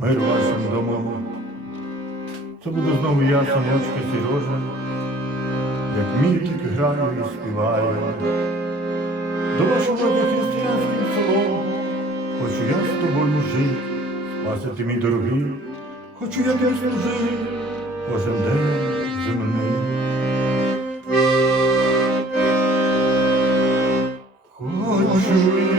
мир вашим домом. Це буду знову я, Санечка Сережа, як мітик граю і співаю. До вашого християнським селом, хочу я з тобою жити, спася ти мій дорогий, хочу я тебе служити, кожен день земний. Хочу я